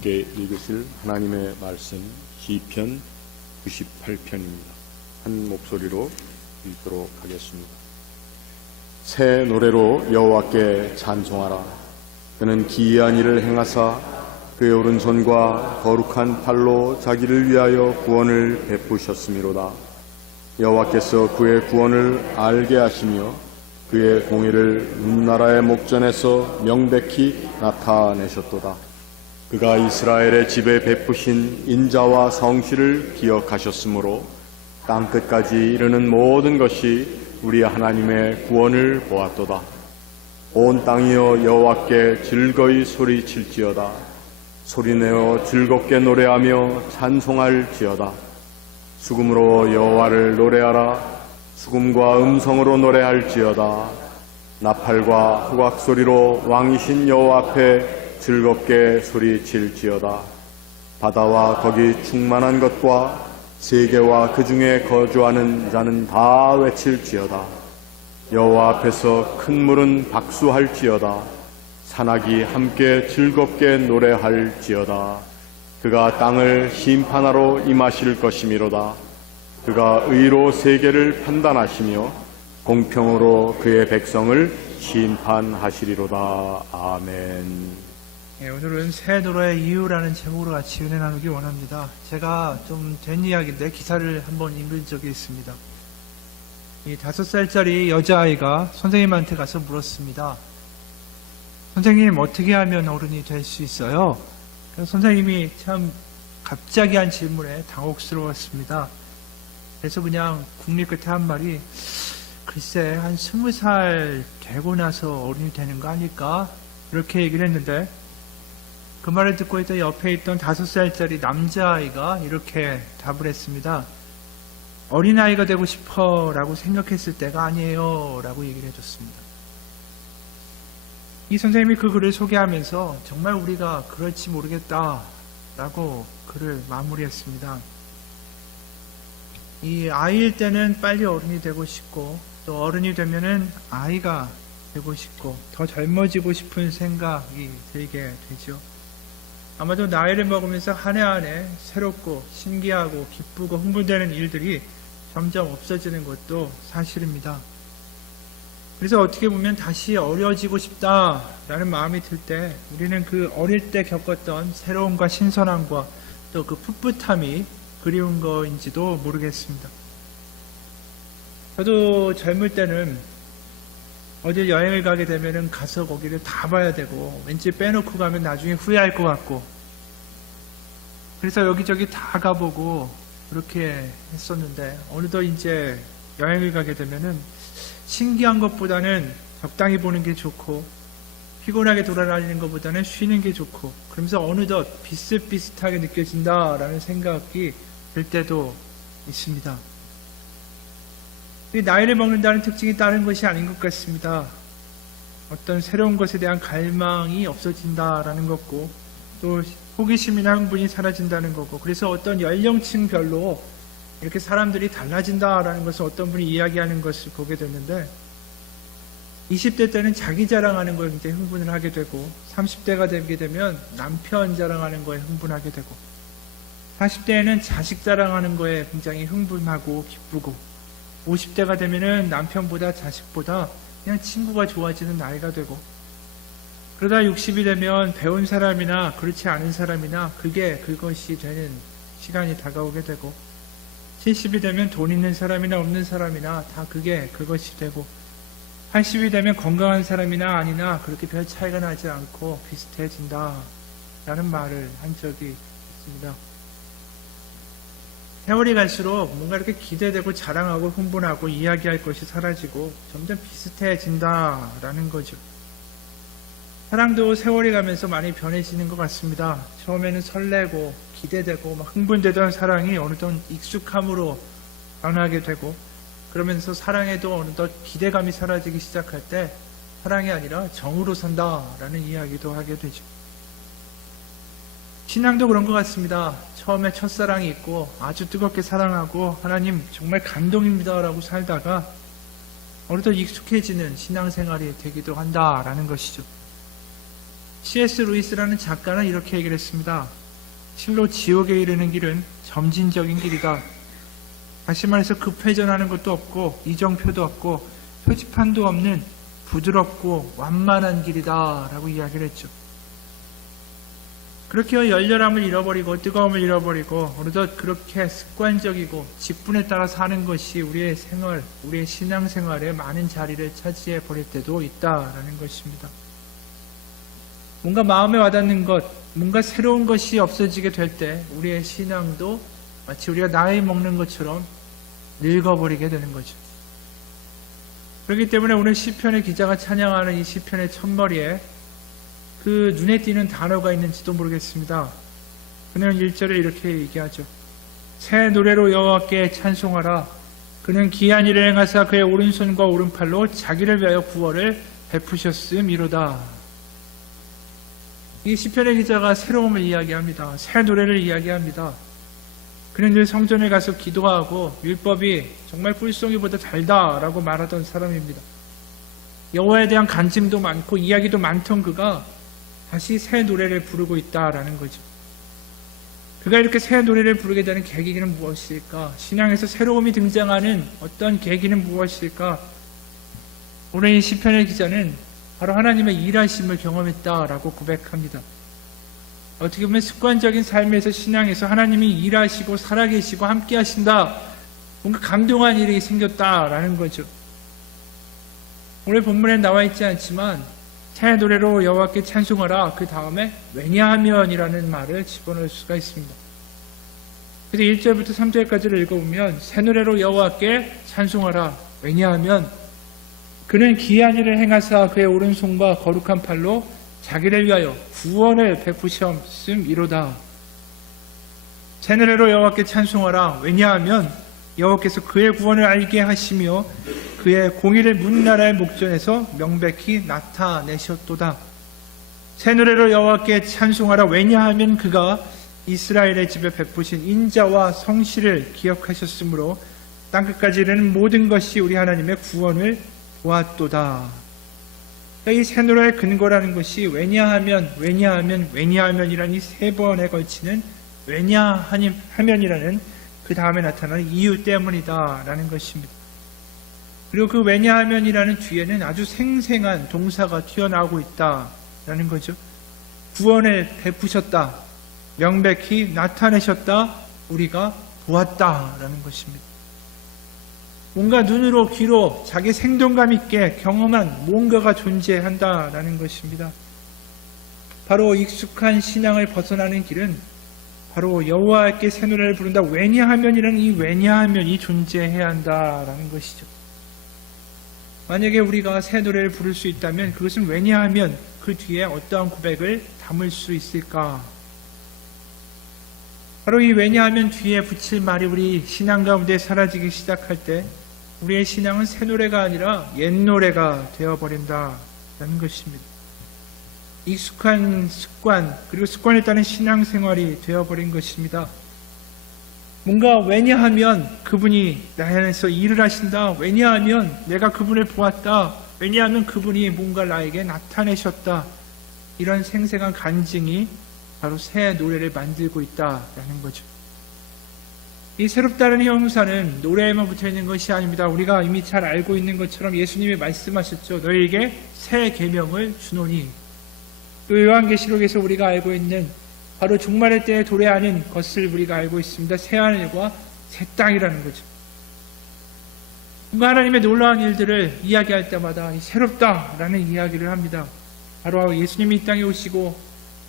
함께 읽으실 하나님의 말씀 시편 98편입니다. 한 목소리로 읽도록 하겠습니다. 새 노래로 여호와께 찬송하라. 그는 기이한 일을 행하사 그의 오른손과 거룩한 팔로 자기를 위하여 구원을 베푸셨음이로다. 여호와께서 그의 구원을 알게 하시며 그의 공의를 눈나라의 목전에서 명백히 나타내셨도다. 그가 이스라엘의 집에 베푸신 인자와 성실을 기억하셨으므로 땅끝까지 이르는 모든 것이 우리 하나님의 구원을 보았도다. 온 땅이여 여호와께 즐거이 소리칠지어다. 소리내어 즐겁게 노래하며 찬송할지어다. 수금으로 여호와를 노래하라. 수금과 음성으로 노래할지어다. 나팔과 후각 소리로 왕이신 여호와 앞에 즐겁게 소리칠지어다. 바다와 거기 충만한 것과 세계와 그 중에 거주하는 자는 다 외칠지어다. 여호와 앞에서 큰 물은 박수할지어다. 산악이 함께 즐겁게 노래할지어다. 그가 땅을 심판하러 임하실 것이미로다. 그가 의로 세계를 판단하시며 공평으로 그의 백성을 심판하시리로다. 아멘. 오늘은 새 노래의 이유라는 제목으로 같이 은혜 나누기 원합니다. 제가 좀 된 이야기인데 기사를 한번 읽은 적이 있습니다. 이 5살짜리 여자아이가 선생님한테 가서 물었습니다. 선생님, 어떻게 하면 어른이 될 수 있어요? 그래서 선생님이 참 갑자기 한 질문에 당혹스러웠습니다. 그래서 그냥 국립 끝에 한 말이, 글쎄 한 20살 되고 나서 어른이 되는 거 아닐까? 이렇게 얘기를 했는데, 그 말을 듣고 있던 옆에 있던 5살짜리 남자아이가 이렇게 답을 했습니다. 어린아이가 되고 싶어 라고 생각했을 때가 아니에요 라고 얘기를 해줬습니다. 이 선생님이 그 글을 소개하면서 정말 우리가 그럴지 모르겠다 라고 글을 마무리했습니다. 이 아이일 때는 빨리 어른이 되고 싶고, 또 어른이 되면은 아이가 되고 싶고, 더 젊어지고 싶은 생각이 들게 되죠. 아마도 나이를 먹으면서 한 해 한 해 새롭고 신기하고 기쁘고 흥분되는 일들이 점점 없어지는 것도 사실입니다. 그래서 어떻게 보면 다시 어려지고 싶다라는 마음이 들 때 우리는 그 어릴 때 겪었던 새로움과 신선함과 또 그 풋풋함이 그리운 거인지도 모르겠습니다. 저도 젊을 때는 어딜 여행을 가게 되면은 가서 거기를 다 봐야 되고, 왠지 빼놓고 가면 나중에 후회할 것 같고, 그래서 여기저기 다 가보고 그렇게 했었는데, 어느덧 이제 여행을 가게 되면은 신기한 것보다는 적당히 보는 게 좋고, 피곤하게 돌아다니는 것보다는 쉬는 게 좋고, 그러면서 어느덧 비슷비슷하게 느껴진다라는 생각이 들 때도 있습니다. 나이를 먹는다는 특징이 다른 것이 아닌 것 같습니다. 어떤 새로운 것에 대한 갈망이 없어진다라는 것고, 또 호기심이나 흥분이 사라진다는 거고, 그래서 어떤 연령층별로 이렇게 사람들이 달라진다라는 것을 어떤 분이 이야기하는 것을 보게 됐는데, 20대 때는 자기 자랑하는 거에 굉장히 흥분을 하게 되고, 30대가 되게 되면 남편 자랑하는 거에 흥분하게 되고, 40대에는 자식 자랑하는 거에 굉장히 흥분하고 기쁘고, 50대가 되면은 남편보다 자식보다 그냥 친구가 좋아지는 나이가 되고, 그러다 60이 되면 배운 사람이나 그렇지 않은 사람이나 그것이 되는 시간이 다가오게 되고, 70이 되면 돈 있는 사람이나 없는 사람이나 다 그것이 되고, 80이 되면 건강한 사람이나 아니나 그렇게 별 차이가 나지 않고 비슷해진다 라는 말을 한 적이 있습니다. 세월이 갈수록 뭔가 이렇게 기대되고 자랑하고 흥분하고 이야기할 것이 사라지고 점점 비슷해진다라는 거죠. 사랑도 세월이 가면서 많이 변해지는 것 같습니다. 처음에는 설레고 기대되고 막 흥분되던 사랑이 어느덧 익숙함으로 변하게 되고, 그러면서 사랑에도 어느덧 기대감이 사라지기 시작할 때 사랑이 아니라 정으로 산다라는 이야기도 하게 되죠. 신앙도 그런 것 같습니다. 처음에 첫사랑이 있고 아주 뜨겁게 사랑하고 하나님 정말 감동입니다 라고 살다가 어느덧 익숙해지는 신앙생활이 되기도 한다라는 것이죠. C.S. 루이스라는 작가는 이렇게 얘기를 했습니다. 실로 지옥에 이르는 길은 점진적인 길이다. 다시 말해서 급회전하는 것도 없고 이정표도 없고 표지판도 없는 부드럽고 완만한 길이다 라고 이야기를 했죠. 그렇게 열렬함을 잃어버리고 뜨거움을 잃어버리고 어느덧 그렇게 습관적이고 직분에 따라 사는 것이 우리의 생활, 우리의 신앙생활에 많은 자리를 차지해 버릴 때도 있다라는 것입니다. 뭔가 마음에 와닿는 것, 뭔가 새로운 것이 없어지게 될 때 우리의 신앙도 마치 우리가 나이 먹는 것처럼 늙어버리게 되는 거죠. 그렇기 때문에 오늘 시편의 기자가 찬양하는 이 시편의 첫머리에 그 눈에 띄는 단어가 있는지도 모르겠습니다. 그는 1절에 이렇게 얘기하죠. 새 노래로 여호와께 찬송하라. 그는 기한 일을 행하사 그의 오른손과 오른팔로 자기를 위하여 구원을 베푸셨음이로다. 이 시편의 기자가 새로움을 이야기합니다. 새 노래를 이야기합니다. 그는 늘 성전에 가서 기도하고 율법이 정말 꿀송이보다 달다라고 말하던 사람입니다. 여호와에 대한 간증도 많고 이야기도 많던 그가 다시 새 노래를 부르고 있다라는 거죠. 그가 이렇게 새 노래를 부르게 되는 계기는 무엇일까? 신앙에서 새로움이 등장하는 어떤 계기는 무엇일까? 오늘 이 시편의 기자는 바로 하나님의 일하심을 경험했다라고 고백합니다. 어떻게 보면 습관적인 삶에서 신앙에서 하나님이 일하시고 살아계시고 함께 하신다. 뭔가 감동한 일이 생겼다라는 거죠. 오늘 본문에 나와 있지 않지만 새 노래로 여호와께 찬송하라. 그 다음에 왜냐하면이라는 말을 집어넣을 수가 있습니다. 그래서 1절부터 3절까지를 읽어보면 새 노래로 여호와께 찬송하라. 왜냐하면 그는 기한 일을 행하사 그의 오른손과 거룩한 팔로 자기를 위하여 구원을 베푸셨음이로다. 새 노래로 여호와께 찬송하라. 왜냐하면 여호와께서 그의 구원을 알게 하시며 그의 공의를 문나라의 목전에서 명백히 나타내셨도다. 새 노래로 여호와께 찬송하라. 왜냐하면 그가 이스라엘의 집에 베푸신 인자와 성실을 기억하셨으므로 땅끝까지 이르는 모든 것이 우리 하나님의 구원을 보았도다. 이 새 노래의 근거라는 것이 왜냐하면이라는 이 세 번에 걸치는 왜냐하면이라는 그 다음에 나타나는 이유 때문이다라는 것입니다. 그리고 그 왜냐하면이라는 뒤에는 아주 생생한 동사가 튀어나오고 있다라는 거죠. 구원을 베푸셨다, 명백히 나타내셨다, 우리가 보았다라는 것입니다. 뭔가 눈으로 귀로 자기 생동감 있게 경험한 뭔가가 존재한다라는 것입니다. 바로 익숙한 신앙을 벗어나는 길은 바로 여호와께 새 노래를 부른다. 왜냐하면이라는 이 왜냐하면이 존재해야 한다라는 것이죠. 만약에 우리가 새 노래를 부를 수 있다면 그것은 왜냐하면 그 뒤에 어떠한 고백을 담을 수 있을까? 바로 이 왜냐하면 뒤에 붙일 말이 우리 신앙 가운데 사라지기 시작할 때 우리의 신앙은 새 노래가 아니라 옛 노래가 되어버린다라는 것입니다. 익숙한 습관, 그리고 습관에 따른 신앙생활이 되어버린 것입니다. 뭔가 왜냐하면 그분이 나에서 일을 하신다. 왜냐하면 내가 그분을 보았다. 왜냐하면 그분이 뭔가 나에게 나타내셨다. 이런 생생한 간증이 바로 새 노래를 만들고 있다라는 거죠. 이 새롭다는 형용사는 노래에만 붙어있는 것이 아닙니다. 우리가 이미 잘 알고 있는 것처럼 예수님이 말씀하셨죠. 너희에게 새 계명을 주노니. 또 요한계시록에서 우리가 알고 있는 바로 종말의 때에 도래하는 것을 우리가 알고 있습니다. 새 하늘과 새 땅이라는 거죠. 하나님의 놀라운 일들을 이야기할 때마다 새롭다라는 이야기를 합니다. 바로 예수님이 이 땅에 오시고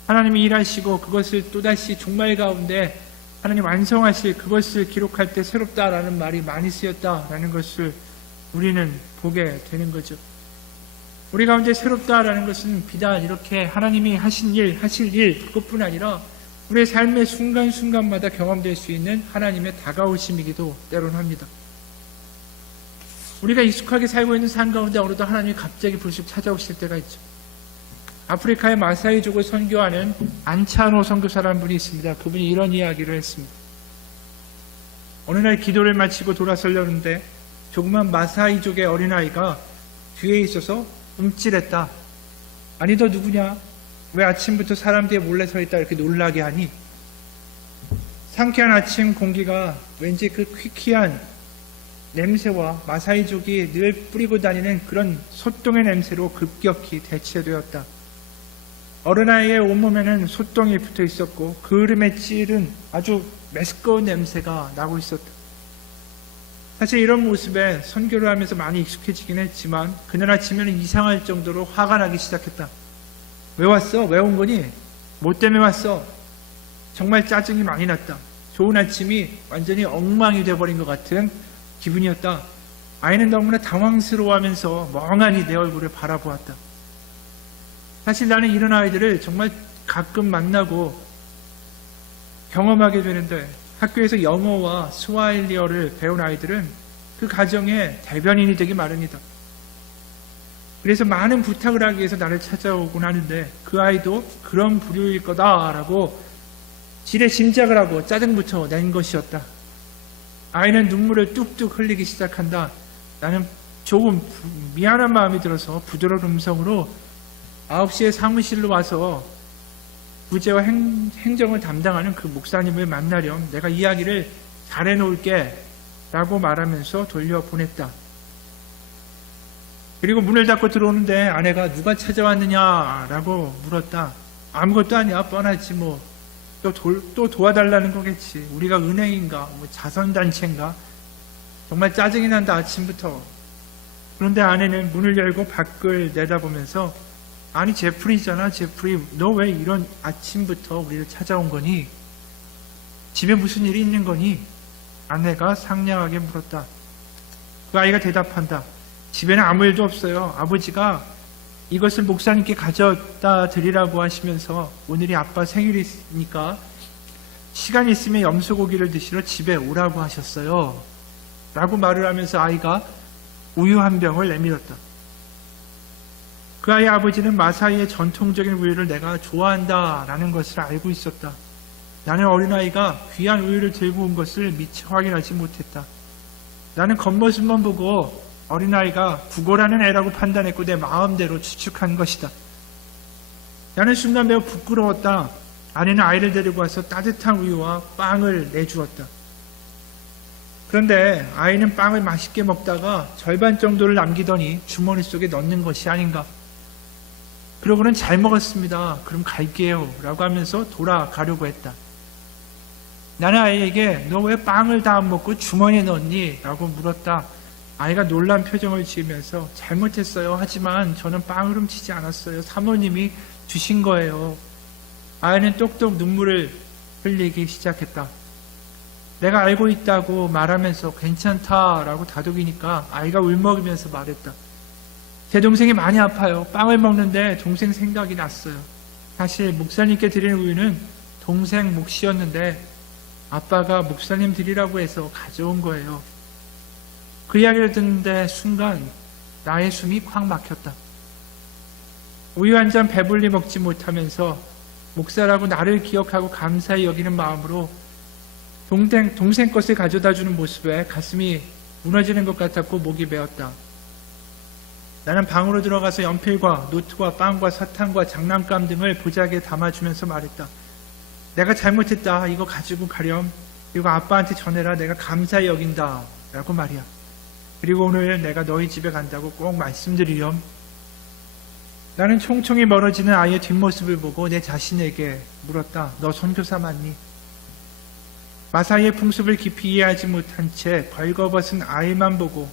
하나님이 일하시고 그것을 또다시 종말 가운데 하나님 완성하실 그것을 기록할 때 새롭다라는 말이 많이 쓰였다라는 것을 우리는 보게 되는 거죠. 우리 가운데 새롭다라는 것은 비단 이렇게 하나님이 하신 일, 하실 일 그것뿐 아니라 우리의 삶의 순간순간마다 경험될 수 있는 하나님의 다가오심이기도 때론 합니다. 우리가 익숙하게 살고 있는 삶 가운데 어느덧 하나님이 갑자기 불쑥 찾아오실 때가 있죠. 아프리카의 마사이족을 선교하는 안차노 선교사라는 분이 있습니다. 그분이 이런 이야기를 했습니다. 어느 날 기도를 마치고 돌아서려는데 조그만 마사이족의 어린아이가 뒤에 있어서 움찔했다. 아니 너 누구냐? 왜 아침부터 사람들이 몰래 서 있다 이렇게 놀라게 하니? 상쾌한 아침 공기가 왠지 그 퀴퀴한 냄새와 마사이족이 늘 뿌리고 다니는 그런 소똥의 냄새로 급격히 대체되었다. 어린아이의 온몸에는 소똥이 붙어 있었고 그을음에 찌른 아주 매스꺼운 냄새가 나고 있었다. 사실 이런 모습에 선교를 하면서 많이 익숙해지긴 했지만 그날 아침에는 이상할 정도로 화가 나기 시작했다. 왜 왔어? 왜 온 거니? 뭐 때문에 왔어? 정말 짜증이 많이 났다. 좋은 아침이 완전히 엉망이 되어버린 것 같은 기분이었다. 아이는 너무나 당황스러워하면서 멍하니 내 얼굴을 바라보았다. 사실 나는 이런 아이들을 정말 가끔 만나고 경험하게 되는데 학교에서 영어와 스와힐리어를 배운 아이들은 그 가정의 대변인이 되기 마련이다. 그래서 많은 부탁을 하기 위해서 나를 찾아오곤 하는데 그 아이도 그런 부류일 거다라고 지레 짐작을 하고 짜증부터 낸 것이었다. 아이는 눈물을 뚝뚝 흘리기 시작한다. 나는 조금 미안한 마음이 들어서 부드러운 음성으로 9시에 사무실로 와서 부재와 행정을 담당하는 그 목사님을 만나렴. 내가 이야기를 잘해놓을게 라고 말하면서 돌려보냈다. 그리고 문을 닫고 들어오는데 아내가 누가 찾아왔느냐라고 물었다. 아무것도 아니야. 뻔하지 뭐. 또 도와달라는 거겠지. 우리가 은행인가 뭐 자선단체인가. 정말 짜증이 난다 아침부터. 그런데 아내는 문을 열고 밖을 내다보면서 아니 제프리잖아. 제프리 너 왜 이런 아침부터 우리를 찾아온 거니? 집에 무슨 일이 있는 거니? 아내가 상냥하게 물었다. 그 아이가 대답한다. 집에는 아무 일도 없어요. 아버지가 이것을 목사님께 가져다 드리라고 하시면서 오늘이 아빠 생일이니까 시간 있으면 염소고기를 드시러 집에 오라고 하셨어요. 라고 말을 하면서 아이가 우유 한 병을 내밀었다. 그 아이의 아버지는 마사이의 전통적인 우유를 내가 좋아한다라는 것을 알고 있었다. 나는 어린아이가 귀한 우유를 들고 온 것을 미처 확인하지 못했다. 나는 겉모습만 보고 어린아이가 구걸하는 애라고 판단했고 내 마음대로 추측한 것이다. 나는 순간 매우 부끄러웠다. 아내는 아이를 데리고 와서 따뜻한 우유와 빵을 내주었다. 그런데 아이는 빵을 맛있게 먹다가 절반 정도를 남기더니 주머니 속에 넣는 것이 아닌가. 그러고는 잘 먹었습니다. 그럼 갈게요. 라고 하면서 돌아가려고 했다. 나는 아이에게 너 왜 빵을 다 안 먹고 주머니에 넣었니? 라고 물었다. 아이가 놀란 표정을 지으면서 잘못했어요. 하지만 저는 빵을 훔치지 않았어요. 사모님이 주신 거예요. 아이는 똑똑 눈물을 흘리기 시작했다. 내가 알고 있다고 말하면서 괜찮다라고 다독이니까 아이가 울먹이면서 말했다. 제 동생이 많이 아파요. 빵을 먹는데 동생 생각이 났어요. 사실 목사님께 드리는 우유는 동생 몫이었는데 아빠가 목사님 드리라고 해서 가져온 거예요. 그 이야기를 듣는데 순간 나의 숨이 콱 막혔다. 우유 한 잔 배불리 먹지 못하면서 목사라고 나를 기억하고 감사히 여기는 마음으로 동생 것을 가져다주는 모습에 가슴이 무너지는 것 같았고 목이 메었다. 나는 방으로 들어가서 연필과 노트와 빵과 사탕과 장난감 등을 보자기에 담아주면서 말했다. 내가 잘못했다. 이거 가지고 가렴. 그리고 아빠한테 전해라. 내가 감사히 여긴다. 라고 말이야. 그리고 오늘 내가 너희 집에 간다고 꼭 말씀드리렴. 나는 총총히 멀어지는 아이의 뒷모습을 보고 내 자신에게 물었다. 너 선교사 맞니? 마사이의 풍습을 깊이 이해하지 못한 채 벌거벗은 아이만 보고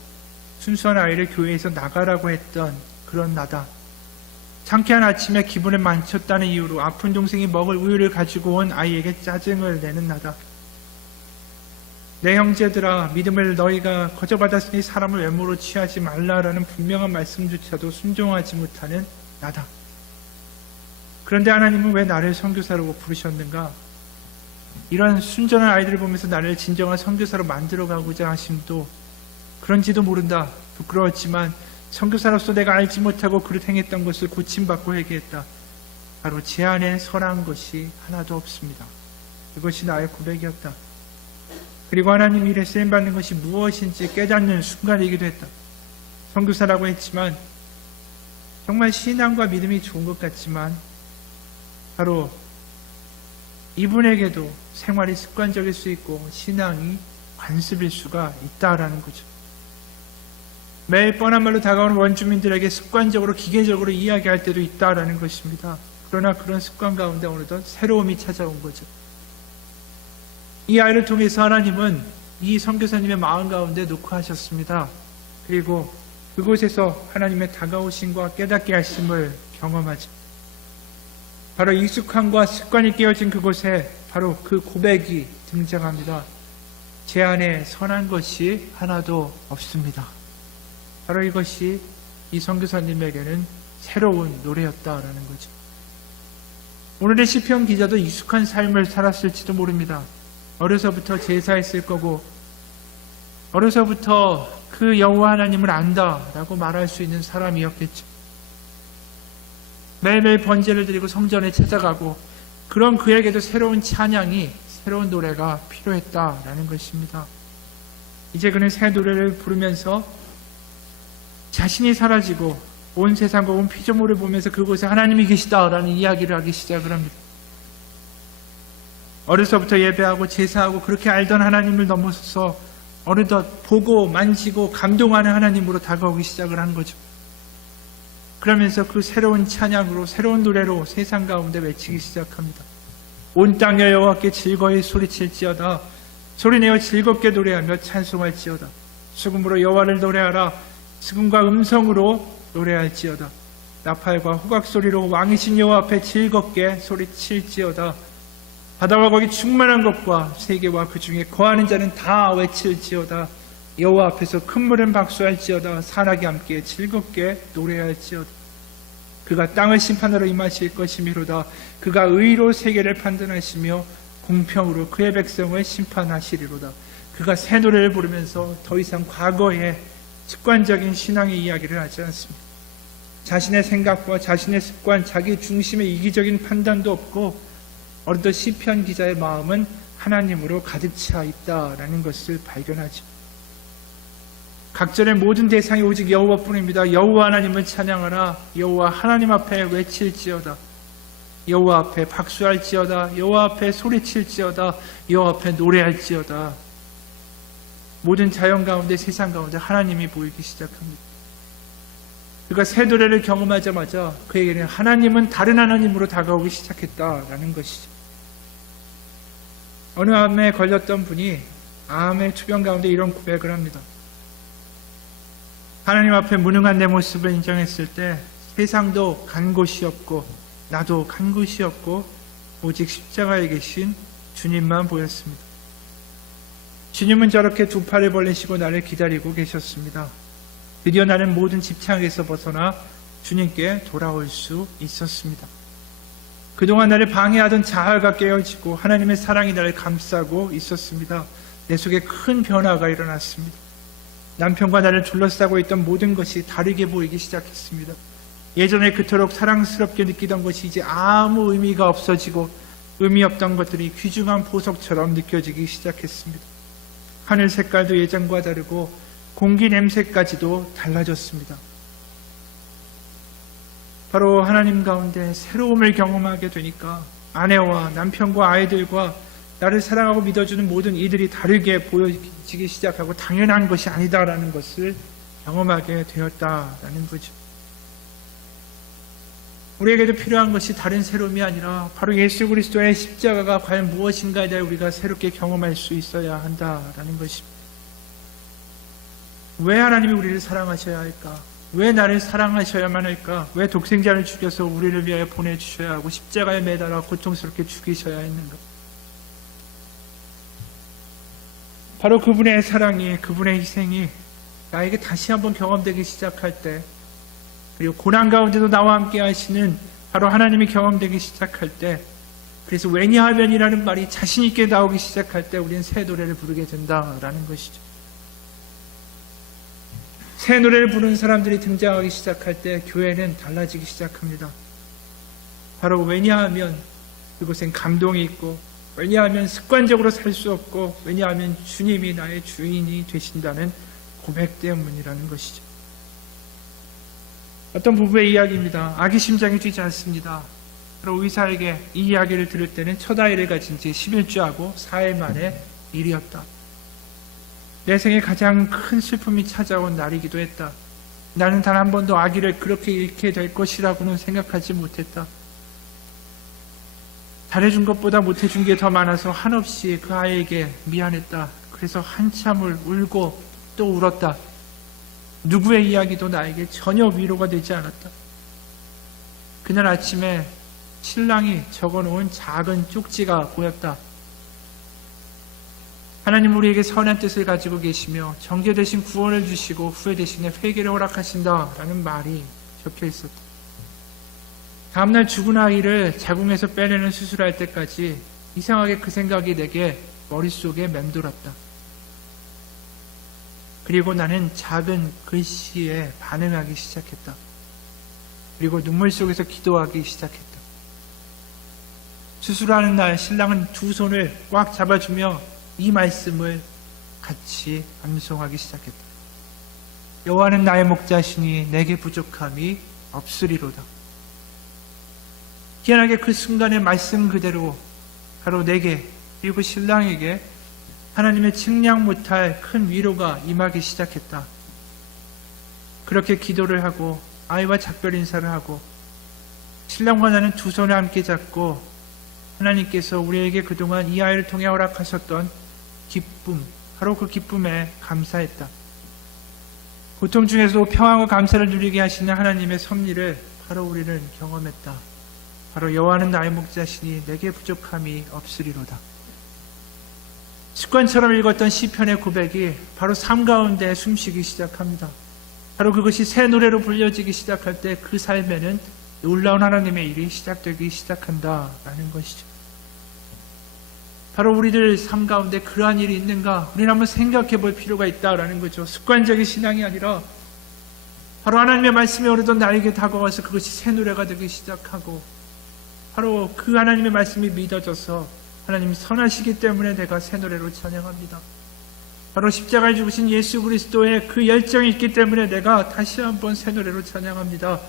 순수한 아이를 교회에서 나가라고 했던 그런 나다. 상쾌한 아침에 기분을 망쳤다는 이유로 아픈 동생이 먹을 우유를 가지고 온 아이에게 짜증을 내는 나다. 내 형제들아, 믿음을 너희가 거저받았으니 사람을 외모로 취하지 말라라는 분명한 말씀조차도 순종하지 못하는 나다. 그런데 하나님은 왜 나를 선교사로 부르셨는가? 이런 순전한 아이들을 보면서 나를 진정한 선교사로 만들어가고자 하심도 그런지도 모른다. 부끄러웠지만 선교사로서 내가 알지 못하고 그릇 행했던 것을 고침받고 회개했다. 바로 제 안에 선한 것이 하나도 없습니다. 그것이 나의 고백이었다. 그리고 하나님 일에 쓰임받는 것이 무엇인지 깨닫는 순간이기도 했다. 선교사라고 했지만 정말 신앙과 믿음이 좋은 것 같지만 바로 이분에게도 생활이 습관적일 수 있고 신앙이 관습일 수가 있다라는 거죠. 매일 뻔한 말로 다가오는 원주민들에게 습관적으로 기계적으로 이야기할 때도 있다라는 것입니다. 그러나 그런 습관 가운데 어느덧 새로움이 찾아온 거죠. 이 아이를 통해서 하나님은 이 선교사님의 마음 가운데 놓고 하셨습니다. 그리고 그곳에서 하나님의 다가오심과 깨닫게 하심을 경험하죠. 바로 익숙함과 습관이 깨어진 그곳에 바로 그 고백이 등장합니다. 제 안에 선한 것이 하나도 없습니다. 바로 이것이 이 선교사님에게는 새로운 노래였다라는 거죠. 오늘의 시편 기자도 익숙한 삶을 살았을지도 모릅니다. 어려서부터 제사했을 거고 어려서부터 그 여호와 하나님을 안다라고 말할 수 있는 사람이었겠죠. 매일매일 번제를 드리고 성전에 찾아가고 그런 그에게도 새로운 찬양이 새로운 노래가 필요했다라는 것입니다. 이제 그는 새 노래를 부르면서 자신이 사라지고 온 세상과 온 피조물을 보면서 그곳에 하나님이 계시다라는 이야기를 하기 시작을 합니다. 어려서부터 예배하고 제사하고 그렇게 알던 하나님을 넘어서서 어느덧 보고 만지고 감동하는 하나님으로 다가오기 시작을 한 거죠. 그러면서 그 새로운 찬양으로 새로운 노래로 세상 가운데 외치기 시작합니다. 온 땅에 여호와께 즐거이 소리칠지어다. 소리내어 즐겁게 노래하며 찬송할지어다. 수금으로 여호와를 노래하라. 수금과 음성으로 노래할지어다. 나팔과 호각소리로 왕이신 여호와 앞에 즐겁게 소리칠지어다. 바다와 거기 충만한 것과 세계와 그 중에 거하는 자는 다 외칠지어다. 여호와 앞에서 큰 물은 박수할지어다. 산악이 함께 즐겁게 노래할지어다. 그가 땅을 심판하러 임하실 것이미로다. 그가 의로 세계를 판단하시며 공평으로 그의 백성을 심판하시리로다. 그가 새 노래를 부르면서 더 이상 과거의 습관적인 신앙의 이야기를 하지 않습니다. 자신의 생각과 자신의 습관, 자기 중심의 이기적인 판단도 없고 어느덧 시편 기자의 마음은 하나님으로 가득 차 있다라는 것을 발견하죠. 각절의 모든 대상이 오직 여호와뿐입니다. 여호와 하나님을 찬양하라. 여호와 하나님 앞에 외칠지어다. 여호와 앞에 박수할지어다. 여호와 앞에 소리칠지어다. 여호와 앞에 노래할지어다. 모든 자연 가운데 세상 가운데 하나님이 보이기 시작합니다. 그가 새 노래를 경험하자마자 그에게는 하나님은 다른 하나님으로 다가오기 시작했다라는 것이죠. 어느 암에 걸렸던 분이 암의 투병 가운데 이런 고백을 합니다. 하나님 앞에 무능한 내 모습을 인정했을 때 세상도 간 곳이 없고 나도 간 곳이 없고 오직 십자가에 계신 주님만 보였습니다. 주님은 저렇게 두 팔을 벌리시고 나를 기다리고 계셨습니다. 드디어 나는 모든 집착에서 벗어나 주님께 돌아올 수 있었습니다. 그동안 나를 방해하던 자아가 깨어지고 하나님의 사랑이 나를 감싸고 있었습니다. 내 속에 큰 변화가 일어났습니다. 남편과 나를 둘러싸고 있던 모든 것이 다르게 보이기 시작했습니다. 예전에 그토록 사랑스럽게 느끼던 것이 이제 아무 의미가 없어지고 의미 없던 것들이 귀중한 보석처럼 느껴지기 시작했습니다. 하늘 색깔도 예전과 다르고 공기 냄새까지도 달라졌습니다. 바로 하나님 가운데 새로움을 경험하게 되니까 아내와 남편과 아이들과 나를 사랑하고 믿어주는 모든 이들이 다르게 보여지기 시작하고 당연한 것이 아니다라는 것을 경험하게 되었다라는 거죠. 우리에게도 필요한 것이 다른 새로움이 아니라 바로 예수 그리스도의 십자가가 과연 무엇인가에 대해 우리가 새롭게 경험할 수 있어야 한다라는 것입니다. 왜 하나님이 우리를 사랑하셔야 할까? 왜 나를 사랑하셔야만 할까? 왜 독생자를 죽여서 우리를 위하여 보내주셔야 하고 십자가에 매달아 고통스럽게 죽이셔야 했는가? 바로 그분의 사랑이, 그분의 희생이 나에게 다시 한번 경험되기 시작할 때, 그리고 고난 가운데도 나와 함께 하시는 바로 하나님이 경험되기 시작할 때, 그래서 왜냐하면이라는 말이 자신 있게 나오기 시작할 때 우리는 새 노래를 부르게 된다라는 것이죠. 새 노래를 부르는 사람들이 등장하기 시작할 때 교회는 달라지기 시작합니다. 바로 왜냐하면 그곳엔 감동이 있고, 왜냐하면 습관적으로 살 수 없고, 왜냐하면 주님이 나의 주인이 되신다는 고백 때문이라는 것이죠. 어떤 부부의 이야기입니다. 아기 심장이 뛰지 않습니다. 바로 의사에게 이 이야기를 들을 때는 첫 아이를 가진 지 11주하고 4일 만의 일이었다. 내 생에 가장 큰 슬픔이 찾아온 날이기도 했다. 나는 단 한 번도 아기를 그렇게 잃게 될 것이라고는 생각하지 못했다. 잘해준 것보다 못해준 게 더 많아서 한없이 그 아이에게 미안했다. 그래서 한참을 울고 또 울었다. 누구의 이야기도 나에게 전혀 위로가 되지 않았다. 그날 아침에 신랑이 적어놓은 작은 쪽지가 보였다. 하나님 우리에게 선한 뜻을 가지고 계시며 정죄 대신 구원을 주시고 후회 대신에 회개를 허락하신다 라는 말이 적혀 있었다. 다음날 죽은 아이를 자궁에서 빼내는 수술할 때까지 이상하게 그 생각이 내게 머릿속에 맴돌았다. 그리고 나는 작은 글씨에 반응하기 시작했다. 그리고 눈물 속에서 기도하기 시작했다. 수술하는 날 신랑은 두 손을 꽉 잡아주며 이 말씀을 같이 암송하기 시작했다. 여호와는 나의 목자시니 내게 부족함이 없으리로다. 희한하게 그 순간의 말씀 그대로 바로 내게 그리고 신랑에게 하나님의 측량 못할 큰 위로가 임하기 시작했다. 그렇게 기도를 하고 아이와 작별 인사를 하고 신랑과 나는 두 손을 함께 잡고 하나님께서 우리에게 그동안 이 아이를 통해 허락하셨던 기쁨, 바로 그 기쁨에 감사했다. 고통 중에서도 평안과 감사를 누리게 하시는 하나님의 섭리를 바로 우리는 경험했다. 바로 여호와는 나의 목자시니 내게 부족함이 없으리로다. 습관처럼 읽었던 시편의 고백이 바로 삶 가운데 숨쉬기 시작합니다. 바로 그것이 새 노래로 불려지기 시작할 때 그 삶에는 놀라운 하나님의 일이 시작되기 시작한다라는 것이죠. 바로 우리들 삶 가운데 그러한 일이 있는가 우리는 한번 생각해 볼 필요가 있다라는 거죠. 습관적인 신앙이 아니라 바로 하나님의 말씀이 어느덧 나에게 다가와서 그것이 새 노래가 되기 시작하고 바로 그 하나님의 말씀이 믿어져서 하나님이 선하시기 때문에 내가 새 노래로 찬양합니다. 바로 십자가에 죽으신 예수 그리스도의 그 열정이 있기 때문에 내가 다시 한번 새 노래로 찬양합니다.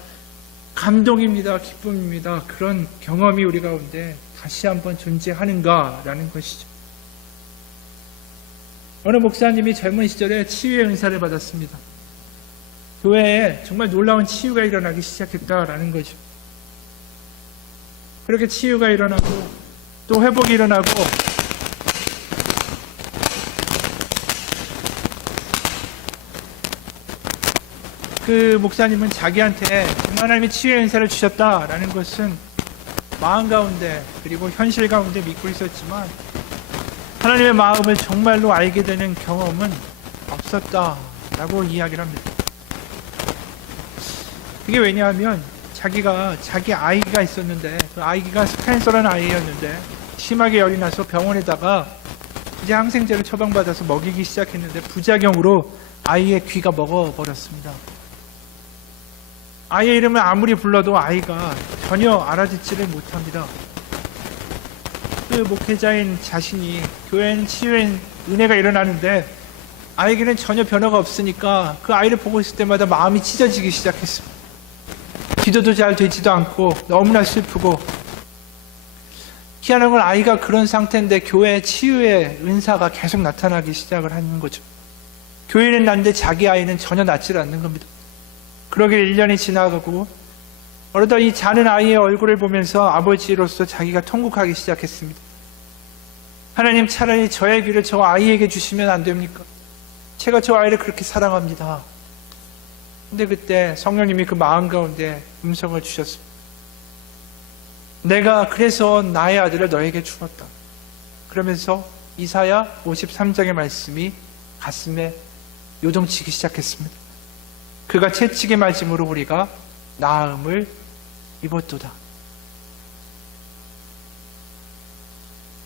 감동입니다. 기쁨입니다. 그런 경험이 우리 가운데 다시 한번 존재하는가라는 것이죠. 어느 목사님이 젊은 시절에 치유의 은사를 받았습니다. 교회에 정말 놀라운 치유가 일어나기 시작했다라는 거죠. 그렇게 치유가 일어나고 또 회복이 일어나고 그 목사님은 자기한테 하나님이 치유의 은사를 주셨다라는 것은 마음 가운데 그리고 현실 가운데 믿고 있었지만 하나님의 마음을 정말로 알게 되는 경험은 없었다라고 이야기를 합니다. 그게 왜냐하면 자기 아이가 있었는데 그 아이가 스캔서라는 아이였는데 심하게 열이 나서 병원에다가 이제 항생제를 처방받아서 먹이기 시작했는데 부작용으로 아이의 귀가 먹어버렸습니다. 아이의 이름을 아무리 불러도 아이가 전혀 알아듣지를 못합니다. 그 목회자인 자신이 교회에는 치유의 은혜가 일어나는데 아이에게는 전혀 변화가 없으니까 그 아이를 보고 있을 때마다 마음이 찢어지기 시작했습니다. 기도도 잘 되지도 않고 너무나 슬프고 희한한 건 아이가 그런 상태인데 교회에 치유의 은사가 계속 나타나기 시작을 하는 거죠. 교회는 났는데 자기 아이는 전혀 낫지 않는 겁니다. 그러게 1년이 지나가고 어느덧 이 자는 아이의 얼굴을 보면서 아버지로서 자기가 통곡하기 시작했습니다. 하나님 차라리 저의 귀를 저 아이에게 주시면 안 됩니까? 제가 저 아이를 그렇게 사랑합니다. 근데 그때 성령님이 그 마음 가운데 음성을 주셨습니다. 내가 그래서 나의 아들을 너에게 주었다. 그러면서 이사야 53장의 말씀이 가슴에 요동치기 시작했습니다. 그가 채찍에 맞음으로 우리가 나음을 입었도다.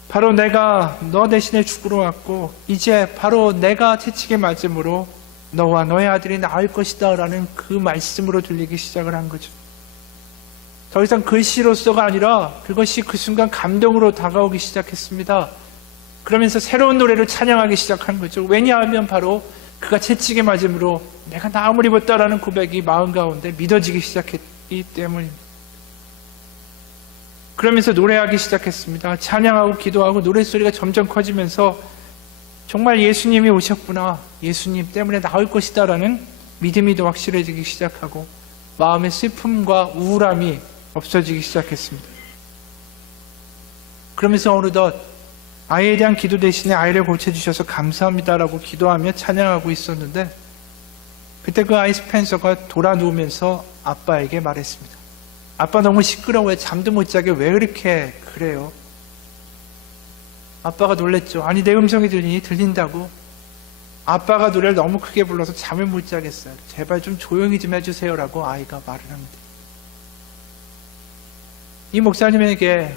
바로 내가 너 대신에 죽으러 왔고 이제 바로 내가 채찍에 맞음으로 너와 너의 아들이 나을 것이다 라는 그 말씀으로 들리기 시작을 한 거죠. 더 이상 글씨로서가 아니라 그것이 그 순간 감동으로 다가오기 시작했습니다. 그러면서 새로운 노래를 찬양하기 시작한 거죠. 왜냐하면 바로 그가 채찍에 맞음으로 내가 나음을 입었다라는 고백이 마음 가운데 믿어지기 시작했기 때문입니다. 그러면서 노래하기 시작했습니다. 찬양하고 기도하고 노랫소리가 점점 커지면서 정말 예수님이 오셨구나, 예수님 때문에 나을 것이다 라는 믿음이 더 확실해지기 시작하고 마음의 슬픔과 우울함이 없어지기 시작했습니다. 그러면서 어느덧 아이에 대한 기도 대신에 아이를 고쳐주셔서 감사합니다라고 기도하며 찬양하고 있었는데, 그때 그 아이 스펜서가 돌아 누우면서 아빠에게 말했습니다. 아빠 너무 시끄러워요. 잠도 못 자게 왜 그렇게 그래요? 아빠가 놀랬죠. 아니, 내 음성이 들린다고? 아빠가 노래를 너무 크게 불러서 잠을 못 자겠어요. 제발 좀 조용히 좀 해주세요 라고 아이가 말을 합니다. 이 목사님에게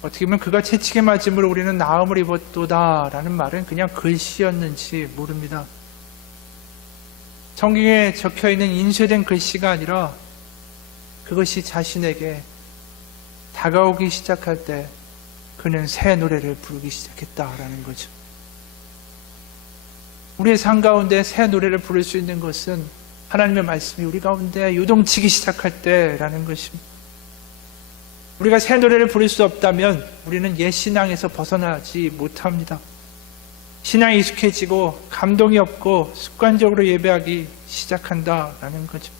어떻게 보면 그가 채찍에 맞음으로 우리는 나음을 입었도다 라는 말은 그냥 글씨였는지 모릅니다. 성경에 적혀있는 인쇄된 글씨가 아니라 그것이 자신에게 다가오기 시작할 때 그는 새 노래를 부르기 시작했다라는 거죠. 우리의 삶 가운데 새 노래를 부를 수 있는 것은 하나님의 말씀이 우리 가운데 요동치기 시작할 때라는 것입니다. 우리가 새 노래를 부를 수 없다면 우리는 옛 신앙에서 벗어나지 못합니다. 신앙이 익숙해지고 감동이 없고 습관적으로 예배하기 시작한다라는 거죠.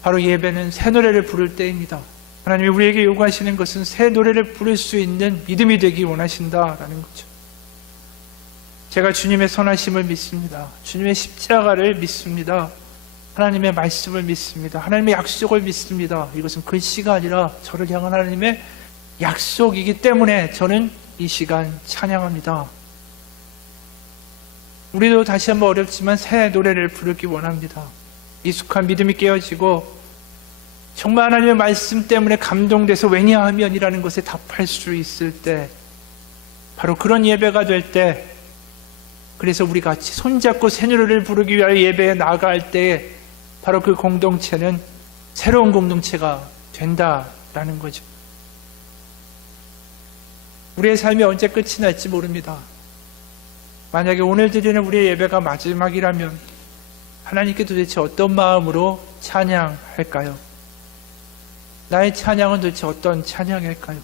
바로 예배는 새 노래를 부를 때입니다. 하나님이 우리에게 요구하시는 것은 새 노래를 부를 수 있는 믿음이 되기 원하신다라는 거죠. 제가 주님의 선하심을 믿습니다. 주님의 십자가를 믿습니다. 하나님의 말씀을 믿습니다. 하나님의 약속을 믿습니다. 이것은 글씨가 아니라 저를 향한 하나님의 약속이기 때문에 저는 이 시간 찬양합니다. 우리도 다시 한번 어렵지만 새 노래를 부르기 원합니다. 익숙한 믿음이 깨어지고 정말 하나님의 말씀 때문에 감동돼서 왜냐하면이라는 것에 답할 수 있을 때, 바로 그런 예배가 될 때, 그래서 우리 같이 손잡고 새 노래를 부르기 위하여 예배에 나아갈 때 바로 그 공동체는 새로운 공동체가 된다라는 거죠. 우리의 삶이 언제 끝이 날지 모릅니다. 만약에 오늘 드리는 우리의 예배가 마지막이라면 하나님께 도대체 어떤 마음으로 찬양할까요? 나의 찬양은 도대체 어떤 찬양일까요?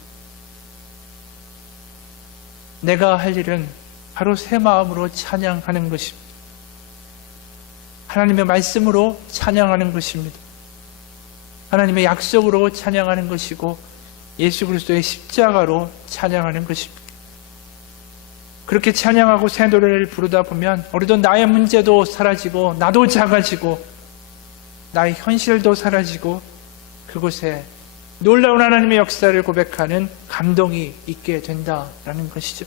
내가 할 일은 바로 새 마음으로 찬양하는 것입니다. 하나님의 말씀으로 찬양하는 것입니다. 하나님의 약속으로 찬양하는 것이고 예수 그리스도의 십자가로 찬양하는 것입니다. 그렇게 찬양하고 새 노래를 부르다 보면 어느덧 나의 문제도 사라지고 나도 작아지고 나의 현실도 사라지고 그곳에 놀라운 하나님의 역사를 고백하는 감동이 있게 된다라는 것이죠.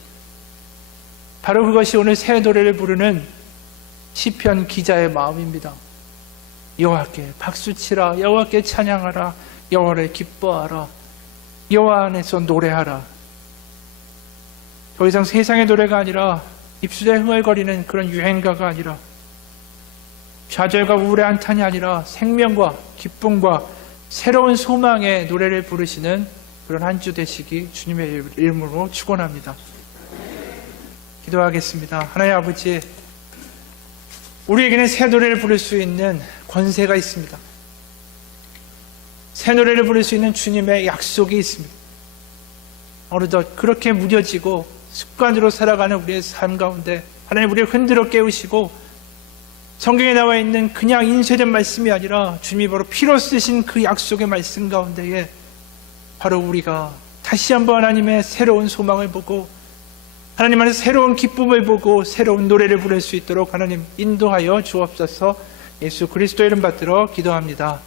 바로 그것이 오늘 새 노래를 부르는 시편 기자의 마음입니다. 여호와께 박수치라, 여호와께 찬양하라, 여호와를 기뻐하라, 여호와 안에서 노래하라. 더 이상 세상의 노래가 아니라 입술에 흥얼거리는 그런 유행가가 아니라 좌절과 우울의 한탄이 아니라 생명과 기쁨과 새로운 소망의 노래를 부르시는 그런 한 주 되시기 주님의 이름으로 축원합니다. 기도하겠습니다. 하나님 아버지, 우리에게는 새 노래를 부를 수 있는 권세가 있습니다. 새 노래를 부를 수 있는 주님의 약속이 있습니다. 어느덧 그렇게 무뎌지고 습관으로 살아가는 우리의 삶 가운데 하나님 우리를 흔들어 깨우시고 성경에 나와 있는 그냥 인쇄된 말씀이 아니라 주님이 바로 피로 쓰신 그 약속의 말씀 가운데에 바로 우리가 다시 한번 하나님의 새로운 소망을 보고 하나님 안에서 새로운 기쁨을 보고 새로운 노래를 부를 수 있도록 하나님 인도하여 주옵소서. 예수 그리스도 이름 받들어 기도합니다.